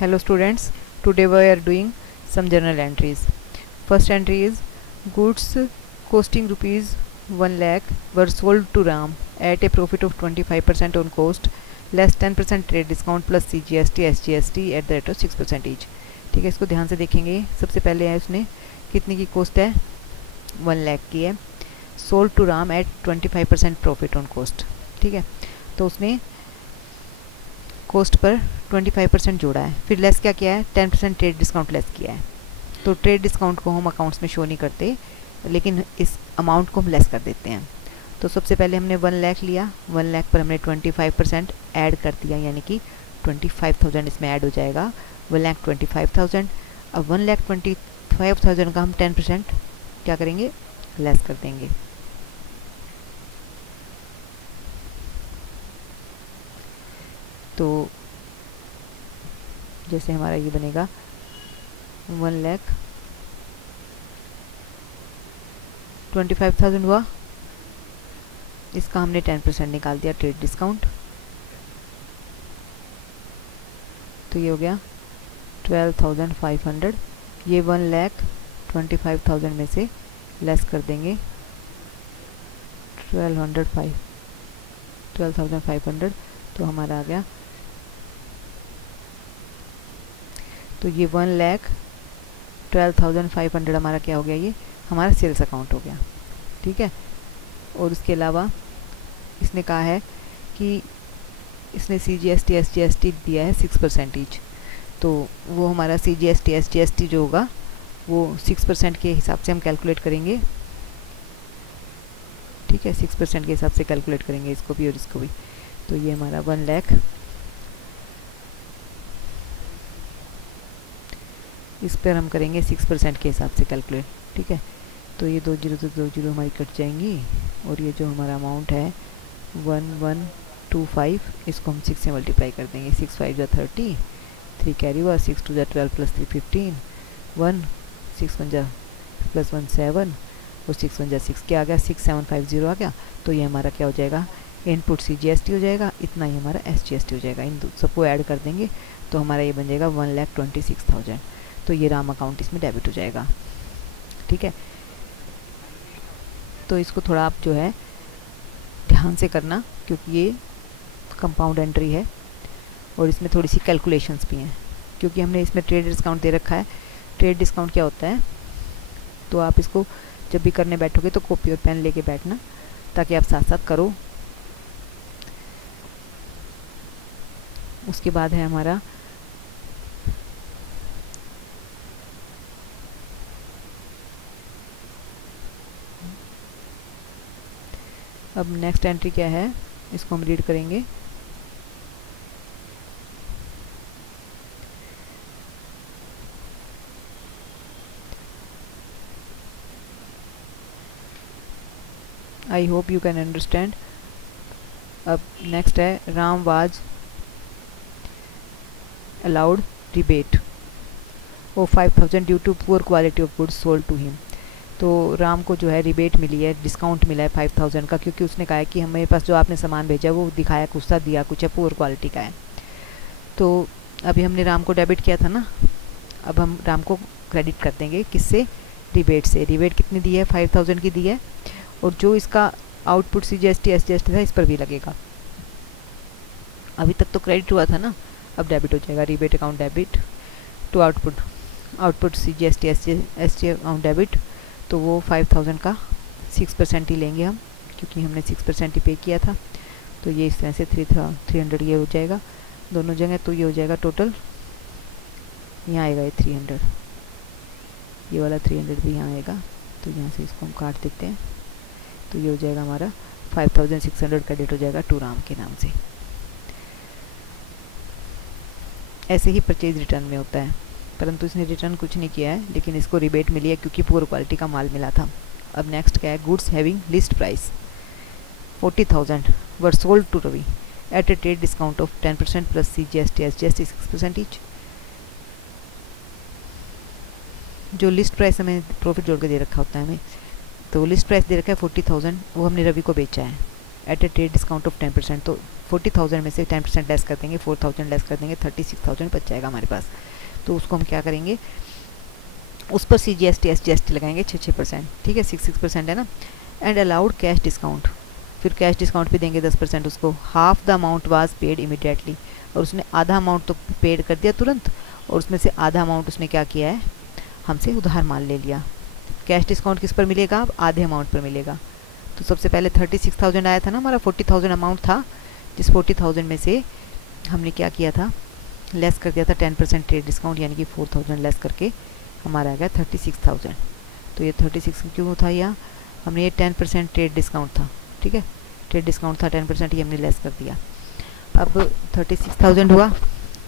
Hello students, today we are doing some journal entries. First entry is goods costing rupees 1 lakh were sold to Ram at a profit of 25% on cost less 10% trade discount plus CGST SGST at the rate of 6% each. ठीक है, इसको ध्यान से देखेंगे. सबसे पहले है उसने कितने की कॉस्ट है, 1 लाख की है. Sold to Ram at 25% profit on cost. ठीक है, तो उसने कॉस्ट पर 25% जोड़ा है. फिर लेस क्या किया है, 10% ट्रेड डिस्काउंट लेस किया है. तो ट्रेड डिस्काउंट को हम अकाउंट्स में शो नहीं करते, लेकिन इस अमाउंट को हम लेस कर देते हैं. तो सबसे पहले हमने 1 लाख लिया, 1 लाख पर हमने 25% ऐड कर दिया, यानी कि 25,000 इसमें ऐड हो जाएगा. 1,25,000. अब 1,25,000 का हम 10% क्या करेंगे, लेस कर देंगे. तो जैसे हमारा ये बनेगा 1,25,000 हुआ, इसका हमने 10% निकाल दिया ट्रेड डिस्काउंट. तो ये हो गया 12,500. ये 1,25,000 में से लेस कर देंगे 12,500. तो हमारा आ गया, तो ये 1,12,500 हमारा क्या हो गया, ये हमारा सेल्स अकाउंट हो गया. ठीक है, और उसके अलावा इसने कहा है कि इसने CGST SGST दिया है 6% ईच. तो वो हमारा CGST SGST जो होगा वो 6% के हिसाब से हम कैलकुलेट करेंगे. ठीक है, 6% के हिसाब से कैलकुलेट करेंगे इसको भी और इसको भी. तो ये हमारा 1 लाख, इस पर हम करेंगे 6% के हिसाब से कैलकुलेट. ठीक है, तो ये 2 जीरो तो 2 जीरो हमारी कट जाएंगी, और ये जो हमारा अमाउंट है 1125, इसको हम 6 से मल्टीप्लाई कर देंगे. 6 5 जा 30, 3 कैरी हुआ, 6 2 जा 12 प्लस 3 15, 1 6 1 जा प्लस 1 7, और 6 1 जा 6 क्या आ गया, 6750 आ गया. तो ये हमारा क्या हो जाएगा, इनपुट CGST हो जाएगा, इतना ही हमारा SGST हो जाएगा. इन सबको ऐड कर देंगे तो हमारा ये बन जाएगा 1,26,000. तो ये राम अकाउंट इसमें डेबिट हो जाएगा. ठीक है, तो इसको थोड़ा आप जो है ध्यान से करना, क्योंकि ये कंपाउंड एंट्री है और इसमें थोड़ी सी कैलकुलेशंस भी हैं, क्योंकि हमने इसमें ट्रेड डिस्काउंट दे रखा है. ट्रेड डिस्काउंट क्या होता है, तो आप इसको जब भी करने बैठोगे तो कॉपी और पेन लेके बैठना, ताकि आप साथ साथ करो. उसके बाद है हमारा अब नेक्स्ट एंट्री क्या है, इसको हम रीड करेंगे. I hope you can understand. अब नेक्स्ट है Ram was allowed rebate of 5,000 due to poor quality of goods sold to him. तो राम को जो है रिबेट मिली है, डिस्काउंट मिला है 5,000 का, क्योंकि उसने कहा है कि हमारे पास जो आपने सामान भेजा वो दिखाया कुछ था, दिया कुछ है, पुअर क्वालिटी का है. तो अभी हमने राम को डेबिट किया था ना, अब हम राम को क्रेडिट कर देंगे किससे, रिबेट से. रिबेट कितनी दी है, 5,000 की दी है, और जो इसका आउटपुट CGST SGST था इस पर भी लगेगा. अभी तक तो क्रेडिट हुआ था ना, अब डेबिट हो जाएगा. Rebate account debit to output CGST SGST account debit. तो वो 5,000 का 6% ही लेंगे हम, क्योंकि हमने 6% ही पे किया था. तो ये इस तरह से 300 ये हो जाएगा दोनों जगह. तो ये हो जाएगा टोटल, यहाँ आएगा ये 300, ये वाला 300 भी यहाँ आएगा. तो यहाँ से इसको हम काट देते हैं. तो ये हो जाएगा हमारा 5,600 क्रेडिट हो जाएगा टू राम के नाम से. ऐसे ही परचेज रिटर्न में होता है, परंतु इसने रिटर्न कुछ नहीं किया है, लेकिन इसको रिबेट मिली है क्योंकि पुअर क्वालिटी का माल मिला था. अब नेक्स्ट क्या है, goods having list price 40,000 were sold to Ravi at a trade discount of 10% plus CGST SGST 6% each. जो लिस्ट प्राइस हमें प्रॉफिट जोड़ के दे रखा होता है हमें, तो लिस्ट प्राइस दे रखा है 40,000, वो हमने रवि को बेचा है at a trade discount of 10%. तो 40,000 में से 10% लेस कर देंगे, 4,000 लेस कर देंगे, 36,000 बच जाएगा हमारे पास। तो उसको हम क्या करेंगे, उस पर CGST SGST लगाएंगे 6%, ठीक है, 6% है ना। एंड अलाउड कैश डिस्काउंट, फिर कैश डिस्काउंट भी देंगे 10% उसको। Half the amount was paid immediately, और उसने आधा अमाउंट तो पेड कर दिया तुरंत, और उसमें से आधा अमाउंट उसने क्या किया है, हमसे उधार माल ले लिया। कैश डिस्काउंट किस पर मिलेगा, अब आधे अमाउंट पर मिलेगा। तो सबसे पहले 36,000 आया था ना, हमारा 40,000 अमाउंट था, जिस 40,000 में से हमने क्या किया था, लेस कर दिया था 10% ट्रेड डिस्काउंट, यानी कि 4,000 लेस करके हमारा आ गया 36,000। तो ये 36 क्यों था, यहाँ हमने ये 10% ट्रेड डिस्काउंट था, ठीक है, ट्रेड डिस्काउंट था 10%, ये हमने लेस कर दिया। अब 36,000 हुआ,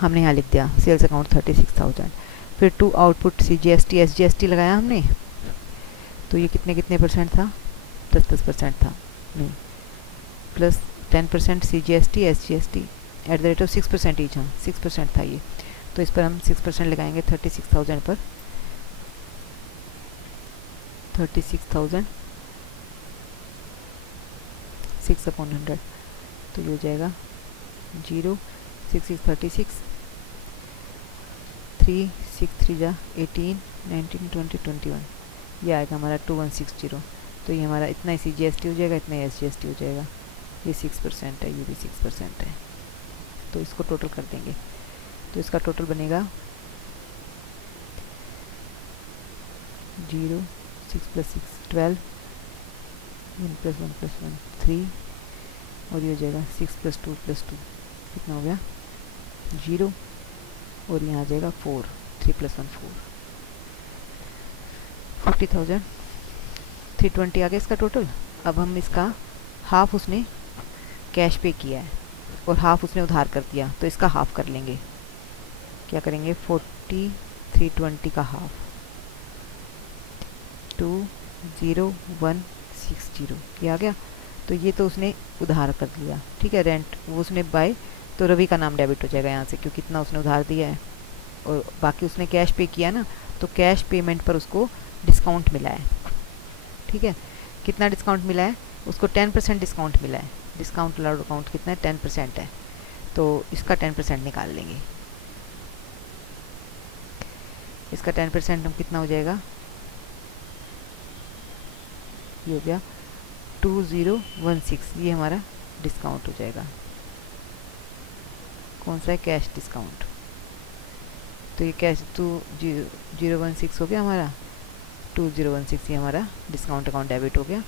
हमने यहाँ लिख दिया सेल्स अकाउंट 36,000। फिर टू आउटपुट CGST SGST लगाया हमने, तो ये कितने कितने परसेंट था, 10% था, नहीं, plus 10% CGST SGST at the rate of 6% each, हाँ 6% था ये। तो इस पर हम 6% लगाएंगे 36,000 पर, 36,000 6/100, तो ये हो जाएगा 0, 6 6 36, 3 6 3 जा 18, 19 20 21, ये आएगा हमारा 2160। तो ये हमारा इतना ही CGST हो जाएगा, इतना ही SGST हो जाएगा। ये 6% है, ये भी 6% है। तो इसको टोटल कर देंगे, तो इसका टोटल बनेगा 0, 6 + 6 12, 1 + 1 + 1 3, और ये हो जाएगा 6 + 2 + 2, कितना हो गया 0, और यहाँ आ जाएगा 4, 3 + 1 4, 40,000 320 आ गया इसका टोटल। अब हम इसका हाफ उसने कैश पे किया है और हाफ उसने उधार कर दिया, तो इसका हाफ कर लेंगे। क्या करेंगे, 40 320 का हाफ, 20160, ये आ गया। तो ये तो उसने उधार कर लिया, ठीक है, रेंट वो उसने बाय, तो रवि का नाम डेबिट हो जाएगा यहाँ से, क्योंकि इतना उसने उधार दिया है। और बाकी उसने कैश पे किया ना, तो कैश पेमेंट पर उसको डिस्काउंट मिला है, ठीक है। कितना डिस्काउंट मिला है उसको, 10% डिस्काउंट मिला है। डिस्काउंट अलाउड अकाउंट कितना है, 10% है, तो इसका 10% निकाल लेंगे। इसका 10% हम कितना हो जाएगा, ये हो गया 2016, ये हमारा डिस्काउंट हो जाएगा। कौन सा है, कैश डिस्काउंट। तो ये कैश 2016 हो गया हमारा, 2016 ये हमारा डिस्काउंट अकाउंट डेबिट हो गया।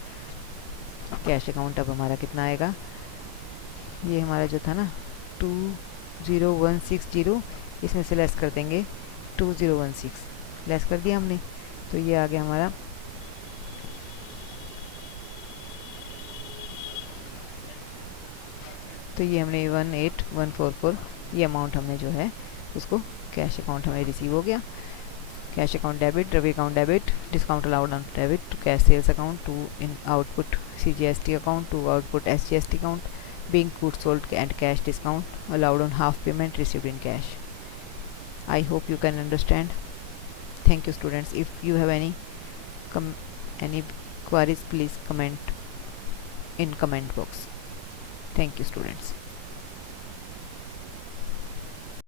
कैश अकाउंट अब हमारा कितना आएगा, ये हमारा जो था ना 20160, इसमें से लेस कर देंगे 2016, लेस कर दिया हमने, तो ये आ गया हमारा तो ये हमने 18144, ये अमाउंट हमने जो है उसको कैश अकाउंट हमें रिसीव हो गया। Cash account debit, Ravi account debit, discount allowed on debit to cash sales account, to in output CGST account, to output SGST account, being goods sold and cash discount allowed on half payment received in cash. I hope you can understand. Thank you students. If you have any queries, please comment in comment box. Thank you students.